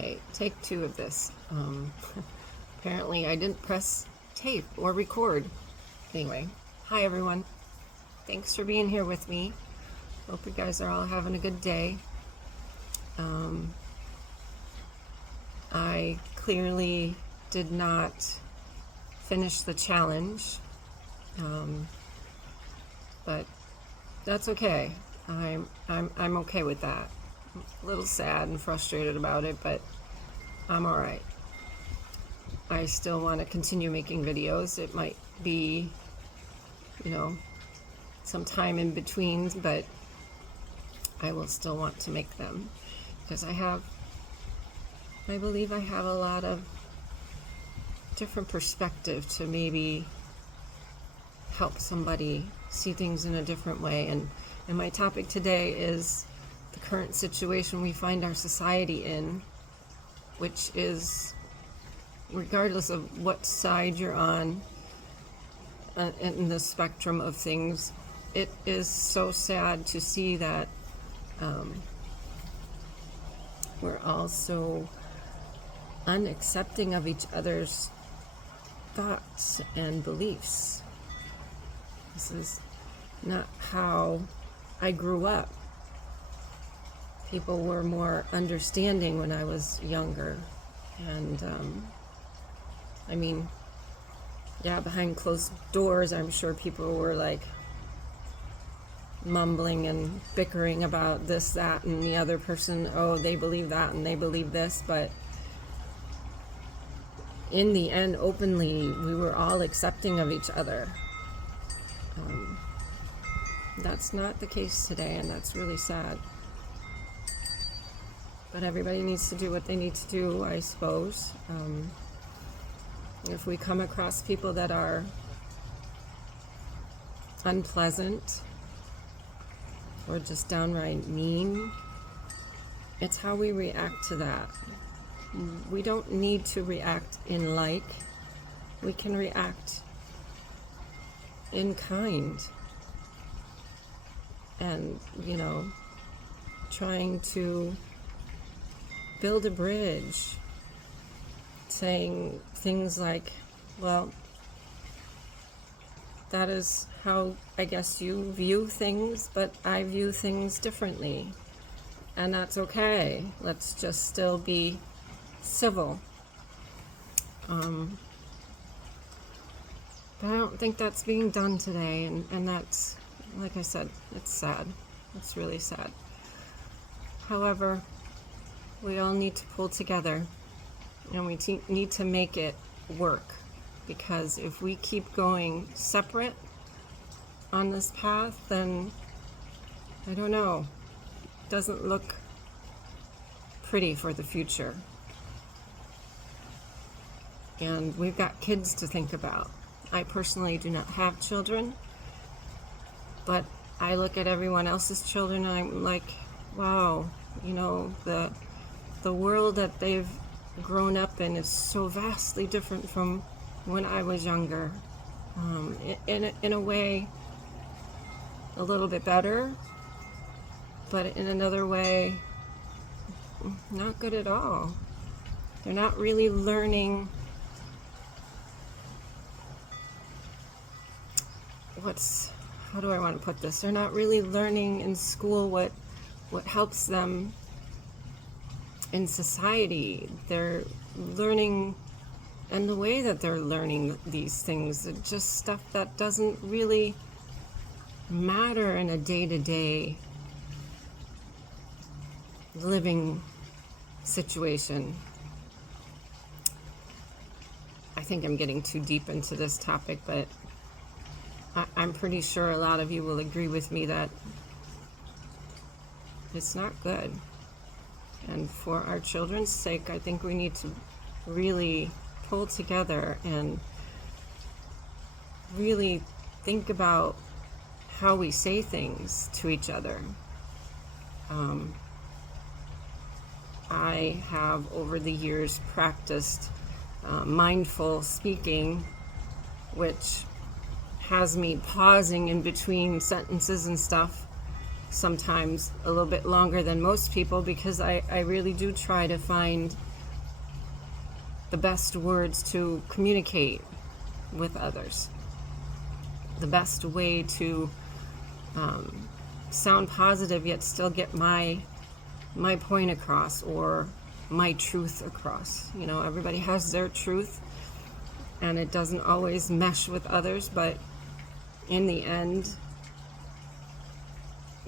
Okay, take two of this. Apparently I didn't press tape or record. Anyway, hi everyone. Thanks for being here with me. Hope you guys are all having a good day. I clearly did not finish the challenge, but that's okay. I'm okay with that. A little sad and frustrated about it, but I'm all right. I still want to continue making videos. It might be, some time in between, but I will still want to make them because I believe I have a lot of different perspective to maybe help somebody see things in a different way. And my topic today is the current situation we find our society in, which is, regardless of what side you're on in the spectrum of things, it is so sad to see that we're all so unaccepting of each other's thoughts and beliefs. This is not how I grew up. People were more understanding when I was younger. And, behind closed doors, I'm sure people were like mumbling and bickering about this, that, and the other person. Oh, they believe that and they believe this. But in the end, openly, we were all accepting of each other. That's not the case today, and that's really sad. But everybody needs to do what they need to do, I suppose. If we come across people that are unpleasant or just downright mean, it's how we react to that. We don't need to react in like. We can react in kind. And, trying to build a bridge, saying things like, well, that is how I guess you view things, but I view things differently. And that's okay. Let's just still be civil. But I don't think that's being done today, and that's, like I said, it's sad. It's really sad. However, we all need to pull together, and we need to make it work, because if we keep going separate on this path, then I don't know, it doesn't look pretty for the future. And we've got kids to think about. I personally do not have children, but I look at everyone else's children and I'm like, wow, the world that they've grown up in is so vastly different from when I was younger. In a way, a little bit better, but in another way, not good at all. They're not really learning how do I want to put this? They're not really learning in school what helps them in society. They're learning, and the way that they're learning these things is just stuff that doesn't really matter in a day-to-day living situation. I think I'm getting too deep into this topic, but I'm pretty sure a lot of you will agree with me that it's not good. And for our children's sake, I think we need to really pull together and really think about how we say things to each other. I have over the years practiced mindful speaking, which has me pausing in between sentences and stuff, sometimes a little bit longer than most people, because I really do try to find the best words to communicate with others, the best way to sound positive yet still get my point across, or my truth across. You know, everybody has their truth, and it doesn't always mesh with others, but in the end,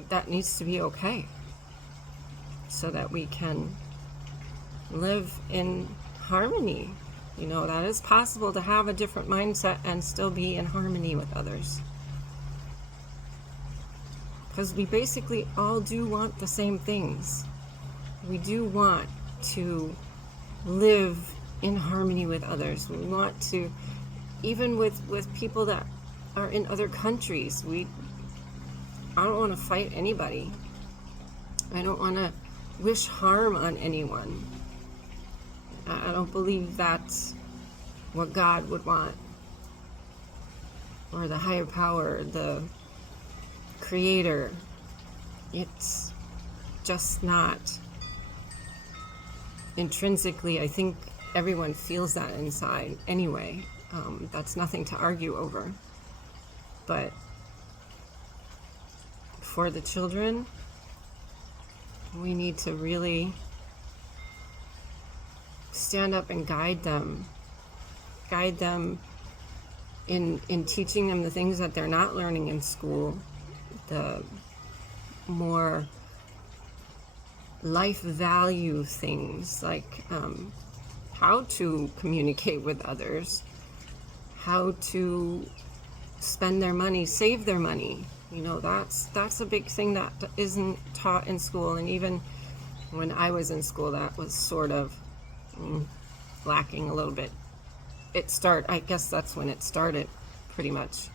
that needs to be okay, so that we can live in harmony. You know, that is possible to have a different mindset and still be in harmony with others. Because we basically all do want the same things. We do want to live in harmony with others. We want to, even with people that are in other countries, I don't want to fight anybody. I don't want to wish harm on anyone. I don't believe that's what God would want, or the higher power, the creator. It's just not intrinsically. I think everyone feels that inside anyway. That's nothing to argue over. But for the children, we need to really stand up and guide them in teaching them the things that they're not learning in school, the more life value things, like how to communicate with others, how to spend their money, save their money. You know, that's a big thing that isn't taught in school. And even when I was in school, that was sort of lacking a little bit. I guess that's when it started, pretty much.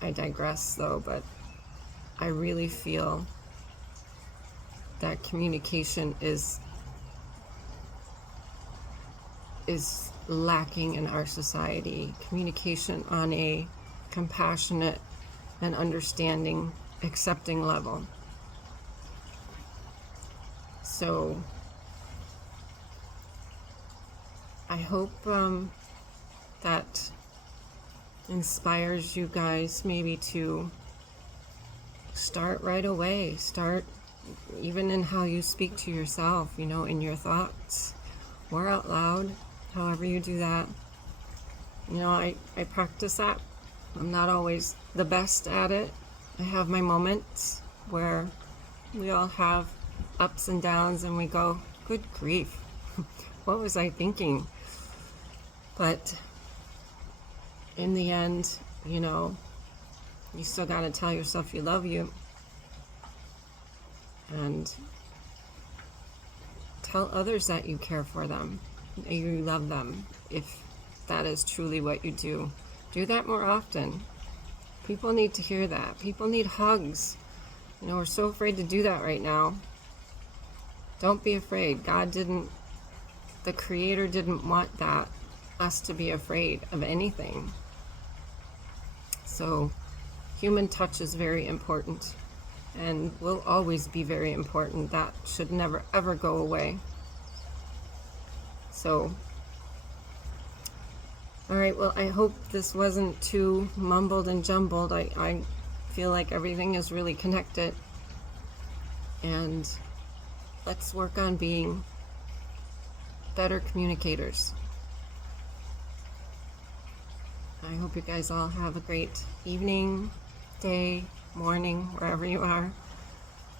I digress though, but I really feel that communication is lacking in our society. Communication on a compassionate and understanding, accepting level. So I hope that inspires you guys maybe to start right away. Start even in how you speak to yourself, you know, in your thoughts or out loud, however you do that. You know, I practice that. I'm not always the best at it. I have my moments where we all have ups and downs and we go, good grief, what was I thinking? But in the end, you know, you still got to tell yourself you love you, and tell others that you care for them, that you love them, if that is truly what you do. Do that more often. People need to hear that. People need hugs. You know, we're so afraid to do that right now. Don't be afraid. The Creator didn't want us to be afraid of anything. So human touch is very important and will always be very important. That should never ever go away. So, all right, well, I hope this wasn't too mumbled and jumbled. I feel like everything is really connected, and let's work on being better communicators. I hope you guys all have a great evening, day, morning, wherever you are.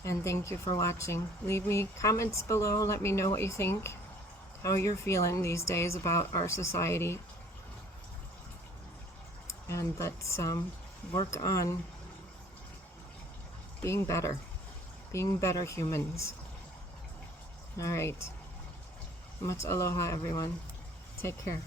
And thank you for watching. Leave me comments below. Let me know what you think, how you're feeling these days about our society. And let's work on being better humans. All right. Much aloha, everyone. Take care.